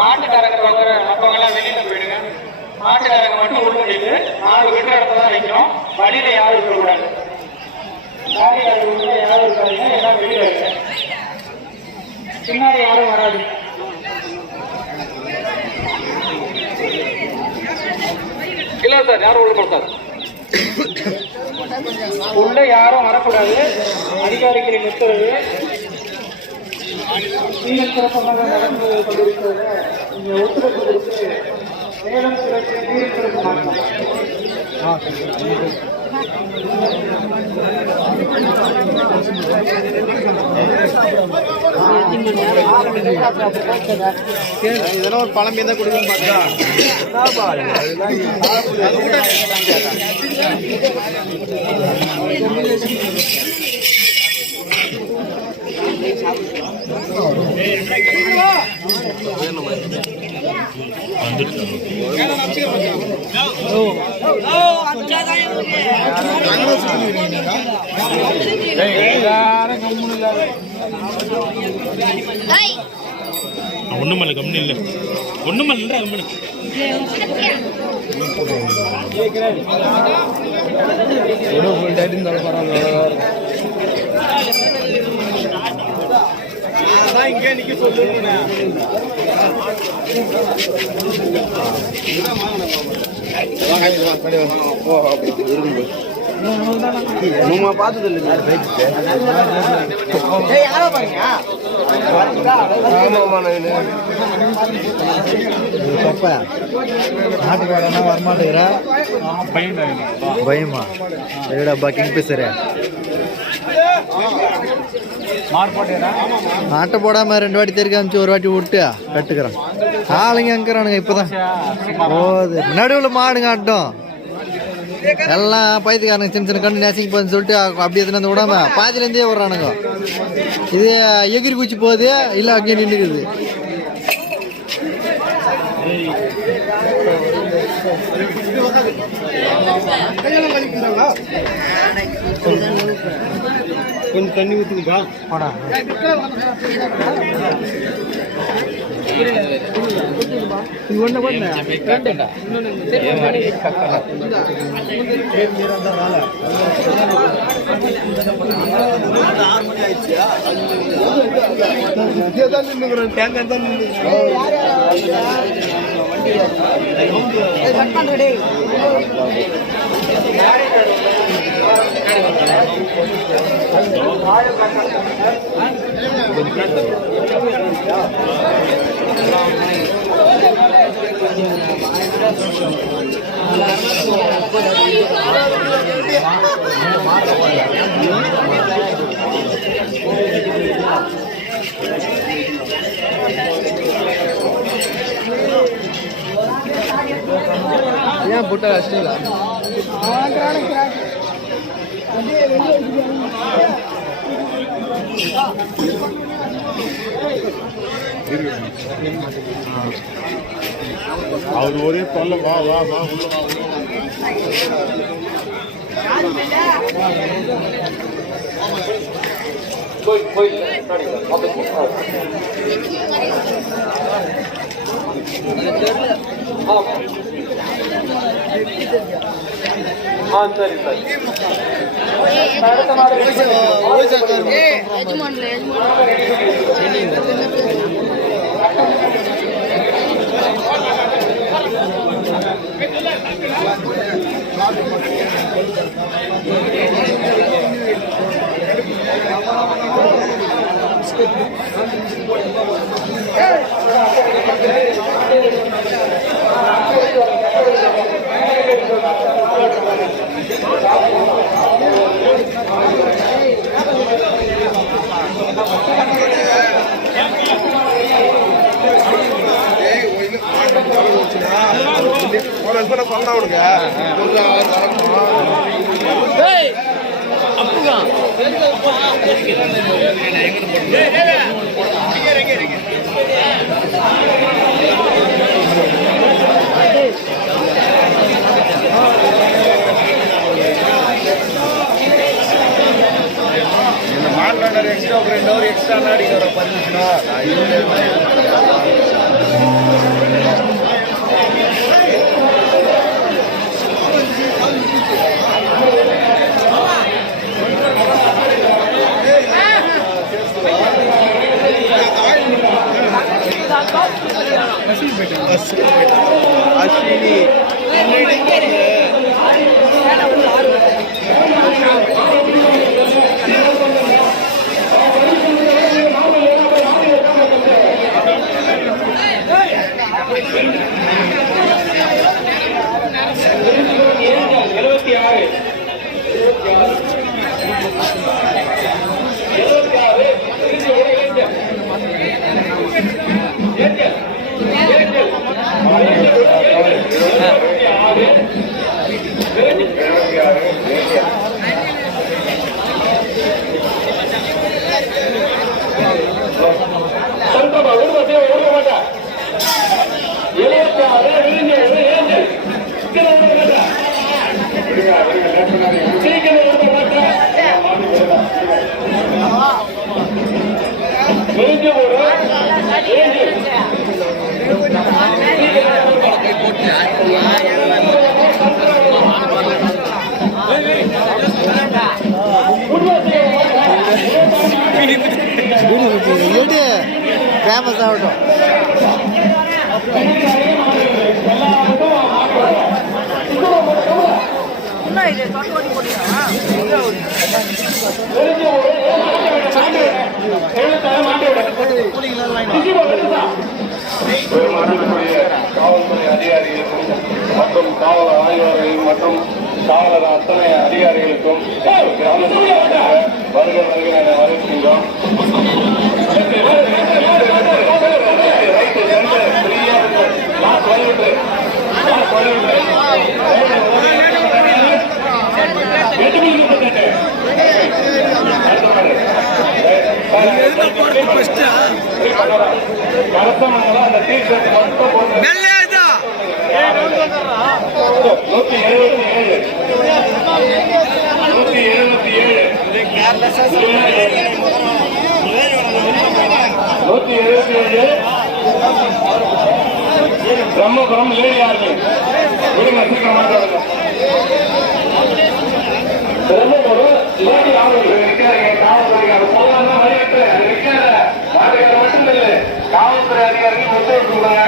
மாட்டுக்காரங்க மற்றவங்கெல்லாம் வெளியில போயிடுங்க. மாட்டுக்காரங்க மட்டும் உள்ள போயிட்டு 4 மீட்டர் இடத்துல தான் வைக்கணும். வழியில யாரும் இருக்கக்கூடாது. யாரும் இருக்காதுங்க, எல்லாம் வெளியில இருக்கு. பின்னாடி யாரும் வராது. இல்ல சார், யாரும் உள்ள போட்டாரு. உள்ள யாரும் வரக்கூடாது. அதிகாரிகளை நிறுத்துவது நீங்கள் சிறப்பாக நடந்து கொண்டிருக்கிறது. இங்கே ஒத்துழைப்பு கொடுத்து மேலும் சில நீர் சிறப்பு மாற்றம். இதெல்லாம் ஒரு பழம் தான் கொடுக்கணும் ஒண்ணுமல்ல கம்மி இல்லை, ஒண்ணுமல்ல கம்மி. இங்கே நிக்க சொல்லுங்க. பார்த்தது இல்லை நாட்டுக்காரனா வரமாட்டேங்கிற பயமா சரிடாப்பா. கிங் பேசுற மாட்டை போடாம 2 வாட்டி தெருக்க அனுப்பிச்சு 1 வாட்டி விட்டு கட்டுக்கிறேன். ஆளுங்க அங்கிறானுங்க இப்பதான் போகுது. நடுவில் மாடுங்க ஆட்டம் எல்லாம் பைத்துக்காரனுங்க சின்ன சின்ன கண்டு நேசிங்க போகுதுன்னு சொல்லிட்டு அப்படியே வந்து விடாம பாதிலேருந்தே விட்றானுங்க. இது எகிரி குச்சி போகுது, இல்லை அங்கேயே நின்றுக்குது. கொஞ்சம் தண்ணி ஊற்றுக்குப்பா போடா. இது ஒன்று பண்ண தேங்காய் தான் ஏன் புட்ட அஷ்டங்களா அவர் ஒரே தொல்லை. வா வா வா சரி சரி. சொன்னா விடுங்க அப்படிதான் எக்ஸ்ட்ரா ஒரு 2 ஹவர் எக்ஸ்ட்ரா நாடிங்க ஒரு 10 நிமிஷம் அஸ்வினி ஃபேமஸ் ஆகட்டும். காவல்துறை அதிகாரிகளுக்கும் மற்றும் காவல் ஆய்வாளர்கள் மற்றும் காவலர் அத்தனை அதிகாரிகளுக்கும் வருக வருக என வரவேற்கின்றோம். அந்த டீஷர்ட் மட்டும் 177 பிரம்மபுரம் லேடியார்கள் விடுங்க சீக்கிரம் மாட்டாங்க. பிரம்மபுரம் லேடி ஆளுநர்கள் இருக்கிறாங்க. காவல்துறை போகலாம் வழிவிட்டு இருக்கிற வாடகை மட்டும் இல்லை, காவல்துறை அதிகாரிகள் ஒத்துழைப்பு கொடுங்க.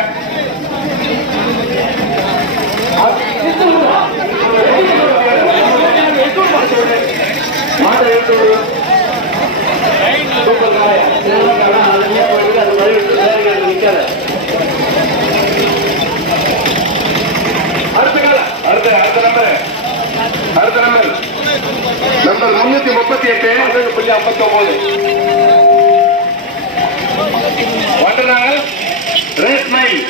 Number 338.59 வண்டநாள் race mile